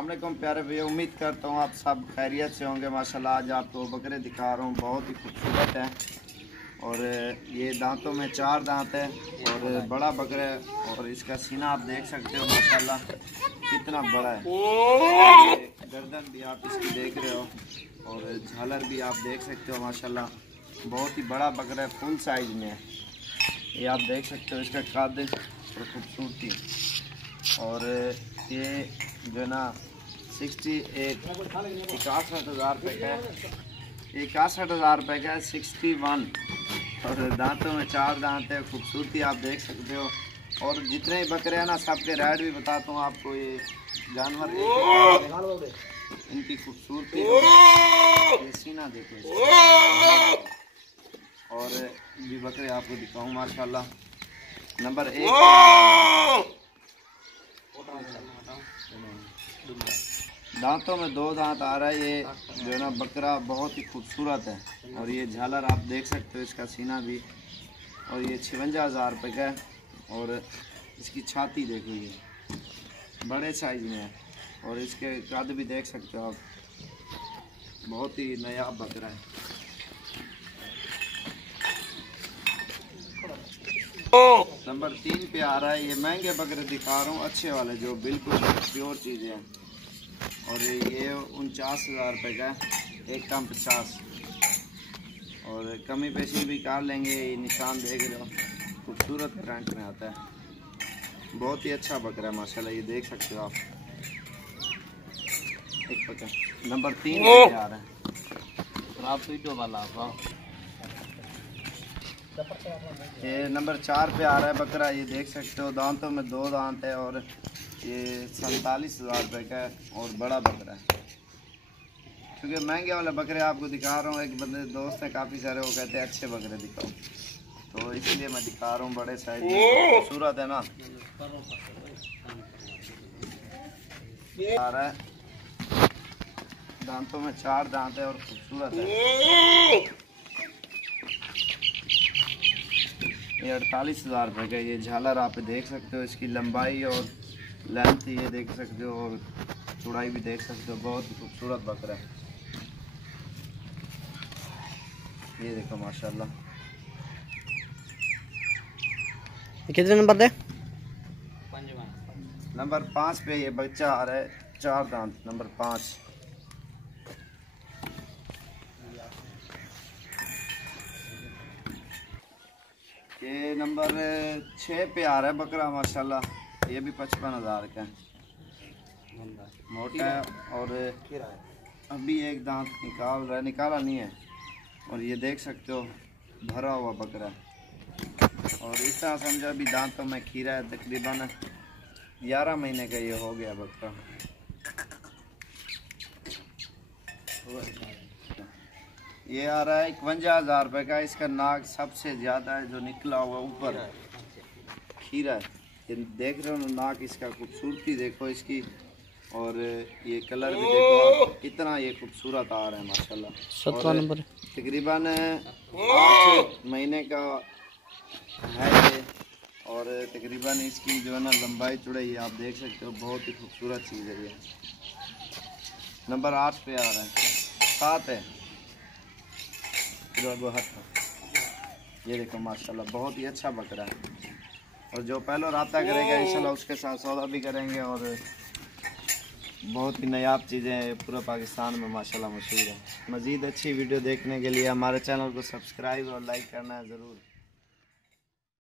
अस्सलामुअलैकुम प्यारे भैया, उम्मीद करता हूँ आप सब खैरियत से होंगे। माशाल्लाह आज आपको बकरे दिखा रहा हूँ, बहुत ही खूबसूरत है और ये दांतों में 4 दांत है और बड़ा बकरा है और इसका सीना आप देख सकते हो माशाल्लाह कितना बड़ा है। गर्दन भी आप इसकी देख रहे हो और झालर भी आप देख सकते हो माशाल्लाह, बहुत ही बड़ा बकरा है, फुल साइज में है। ये आप देख सकते हो इसका कद और खूबसूरती। और ये जो है ना 61,000 रुपये का है, 61,000 रुपये का है, 61। और दांतों में 4 दांत है, खूबसूरती आप देख सकते हो। और जितने ही बकरे हैं ना सबके रेट भी बताता हूँ आपको। ये जानवर इनकी खूबसूरती, ये सीना देखो और भी बकरे आपको दिखाऊँ माशाल्लाह। नंबर 1 दांतों में 2 दांत आ रहा है। ये जो है ना बकरा बहुत ही खूबसूरत है और ये झालर आप देख सकते हो, इसका सीना भी। और ये 56,000 रुपये का है और इसकी छाती देखो, ये बड़े साइज में है और इसके कद भी देख सकते हो आप, बहुत ही नायाब बकरा है। नंबर 3 पे आ रहा है। ये महंगे बकरे दिखा रहा हूँ, अच्छे वाले जो बिल्कुल प्योर चीज़ें हैं। और ये 49,000 रुपये का है, एक कम 50 और कमी पेशी भी कर लेंगे। ये निशान देख रहे हो, खूबसूरत प्रिंट में आता है, बहुत ही अच्छा बकरा है माशाल्लाह, ये देख सकते हो आप। एक पकड़ नंबर 3 पे आ रहा है। ये नंबर 4 पे आ रहा है बकरा, ये देख सकते हो, दांतों में 2 दांत है और ये 47,000 रुपये का है और बड़ा बकरा है। क्योंकि महंगे वाले बकरे आपको दिखा रहा हूँ, एक बंदे दोस्त हैं काफ़ी सारे, वो कहते हैं अच्छे बकरे दिखाओ, तो इसलिए मैं दिखा रहा हूँ। बड़े साइज खूबसूरत है ना। आ रहा है, दांतों में 4 दांत है और खूबसूरत है। ये 48,000 रुपये का। ये झालर आप देख सकते हो, इसकी लंबाई और लेंथ ये देख सकते हो और चौड़ाई भी देख सकते हो, बहुत ही खूबसूरत बकरा है। ये देखो माशाल्लाह। कितने नंबर दे? नंबर 5 पे ये बच्चा आ रहा है, 4 दांत, नंबर 5। ये नंबर 6 पे आ रहा है बकरा माशाल्लाह, ये भी 55,000 का है, मोटा है और अभी एक दांत निकाला नहीं है। और ये देख सकते हो भरा हुआ बकरा और इस तरह समझो अभी दांतों में खीरा है। तकरीबन 11 महीने का ये हो गया बकरा। ये आ रहा है 51,000 रुपये का। इसका नाक सबसे ज़्यादा है, जो निकला हुआ ऊपर खीरा है, ये देख रहे हो ना, नाक इसका खूबसूरती देखो इसकी। और ये कलर भी देखो आप, कितना ये खूबसूरत आ रहा है माशाल्लाह। 17 नंबर तकरीबन 8 महीने का है ये और तकरीबन इसकी जो है ना लंबाई चौड़ाई आप देख सकते हो, बहुत ही खूबसूरत चीज़ है ये। नंबर 8 पे आ रहा है, 7 है। ये देखो माशाल्लाह, बहुत ही अच्छा बकरा है और जो पहले राब्ता करेगा इंशाल्लाह उसके साथ सौदा भी करेंगे। और बहुत ही नायाब चीज़ें पूरा पाकिस्तान में माशाल्लाह मशहूर है। मज़ीद अच्छी वीडियो देखने के लिए हमारे चैनल को सब्सक्राइब और लाइक करना है ज़रूर।